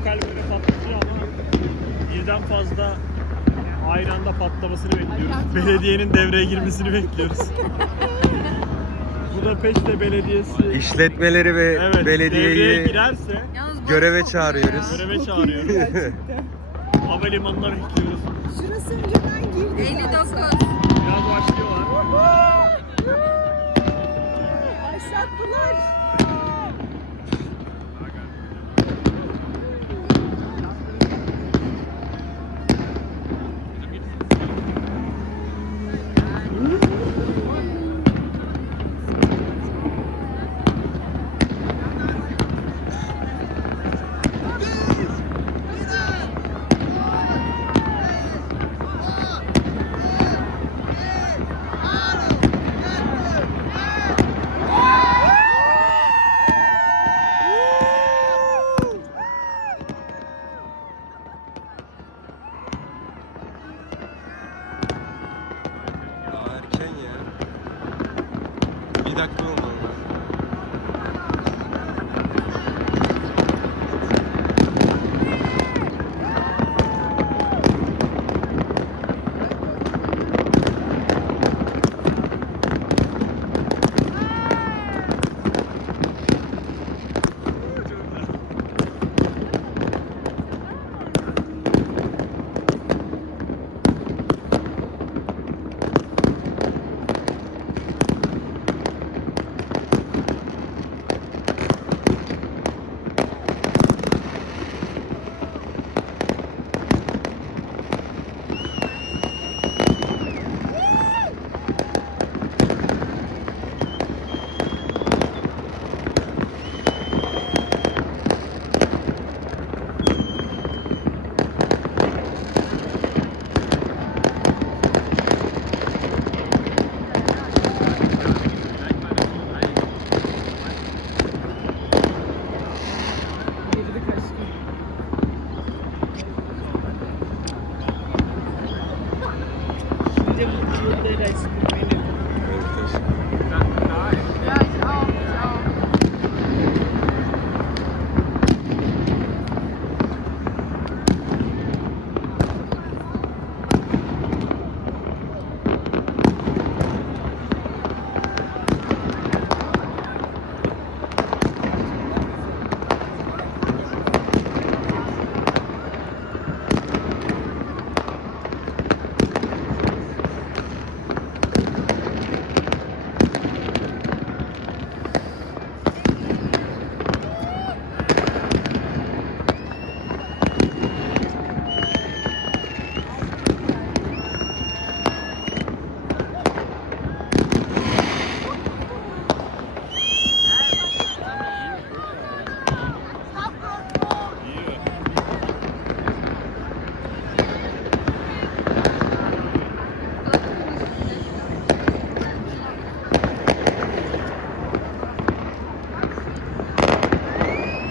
lokal böyle patlatıyor ama birden fazla aynı anda patlamasını bekliyoruz. Belediyenin devreye girmesini bekliyoruz. Budapest Belediyesi İşletmeleri ve devreye belediyeyi girerse göreve çağırıyoruz. göreve çağırıyoruz. Havalimanına bekliyoruz. Şurası önceden girdi. 59. Biraz başlıyorlar. Başlattılar. Erken ya. Bir dakika olmalı.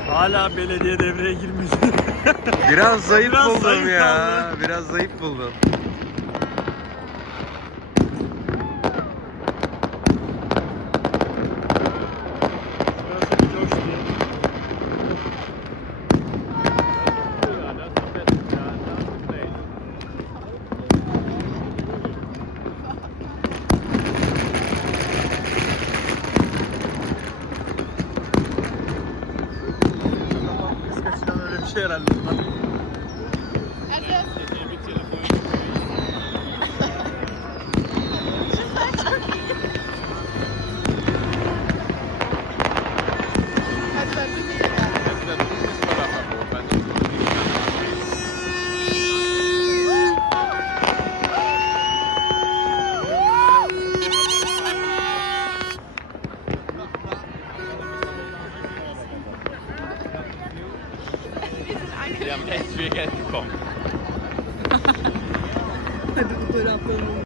Hala belediye devreye girmedi. Biraz zayıf Biraz buldum zayıf ya. kaldı. Biraz zayıf buldum. Burası bir coştu. Biz kaçıran öyle bir şey herhalde. Wir haben echt viel Geld bekommen. Hadi fotoğraflarını